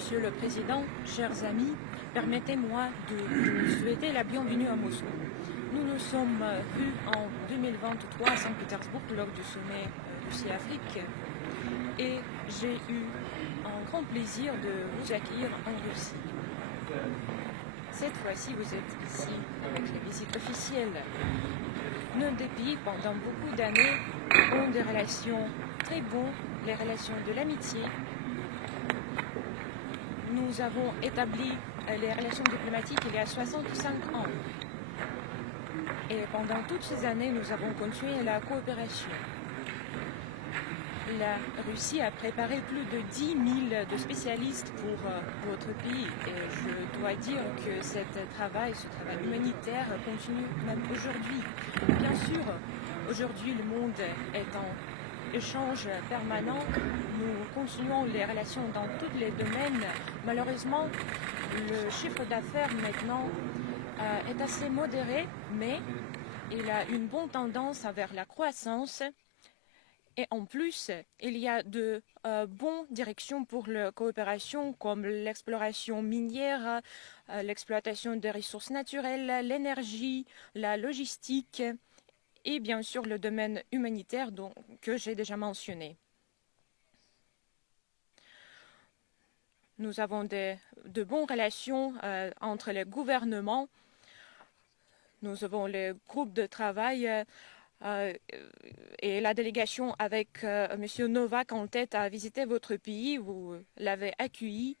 Monsieur le Président, chers amis, permettez-moi de vous souhaiter la bienvenue à Moscou. Nous nous sommes vus en 2023 à Saint-Pétersbourg lors du sommet Russie-Afrique et j'ai eu un grand plaisir de vous accueillir en Russie. Cette fois-ci, vous êtes ici avec la visite officielle. Nos deux pays, pendant beaucoup d'années, ont des relations très bonnes, les relations de l'amitié. Nous avons établi les relations diplomatiques il y a 65 ans. Et pendant toutes ces années, nous avons continué la coopération. La Russie a préparé plus de 10 000 de spécialistes pour votre pays. Et je dois dire que ce travail humanitaire continue même aujourd'hui. Bien sûr, aujourd'hui le monde est en échange permanent. Nous continuons les relations dans tous les domaines. Malheureusement, le chiffre d'affaires maintenant est assez modéré, mais il a une bonne tendance vers la croissance. Et en plus, il y a de bonnes directions pour la coopération comme l'exploration minière, l'exploitation des ressources naturelles, l'énergie, la logistique et bien sûr le domaine humanitaire que j'ai déjà mentionné. Nous avons de bonnes relations entre les gouvernements. Nous avons les groupes de travail et la délégation avec M. Novak en tête a visité votre pays, vous l'avez accueilli.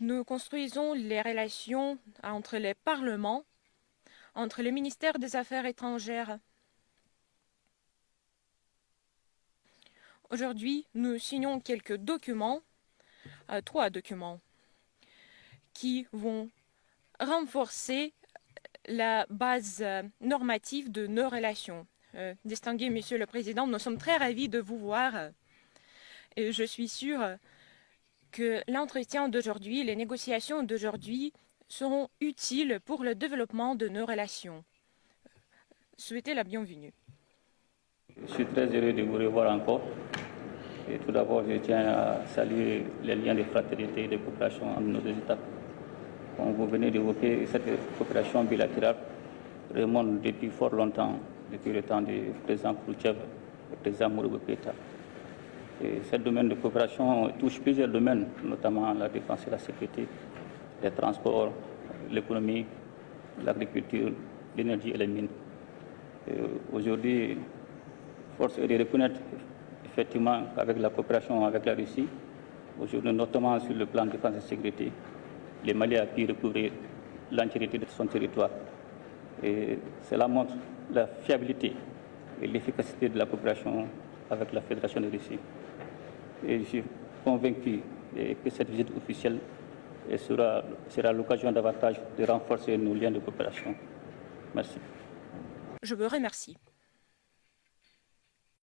Nous construisons les relations entre les parlements, entre le ministère des Affaires étrangères. Aujourd'hui, nous signons quelques documents, 3 documents, qui vont renforcer la base normative de nos relations. Distingué Monsieur le Président, nous sommes très ravis de vous voir et je suis sûre que l'entretien d'aujourd'hui, les négociations d'aujourd'hui seront utiles pour le développement de nos relations. Souhaitez la bienvenue. Je suis très heureux de vous revoir encore. Et tout d'abord, je tiens à saluer les liens de fraternité et de coopération entre nos deux États. Comme vous venez d'évoquer, cette coopération bilatérale remonte depuis fort longtemps, depuis le temps du président Khrouchtchev et du président Modibo-Keïta. Ce domaine de coopération touche plusieurs domaines, notamment la défense et la sécurité, les transports, l'économie, l'agriculture, l'énergie et les mines. Aujourd'hui, force est de reconnaître effectivement qu'avec la coopération avec la Russie, aujourd'hui notamment sur le plan de défense et sécurité, le Mali a pu recouvrir l'entièreté de son territoire. Et cela montre la fiabilité et l'efficacité de la coopération avec la Fédération de Russie. Et je suis convaincu que cette visite officielle sera l'occasion davantage de renforcer nos liens de coopération. Merci. Je vous remercie.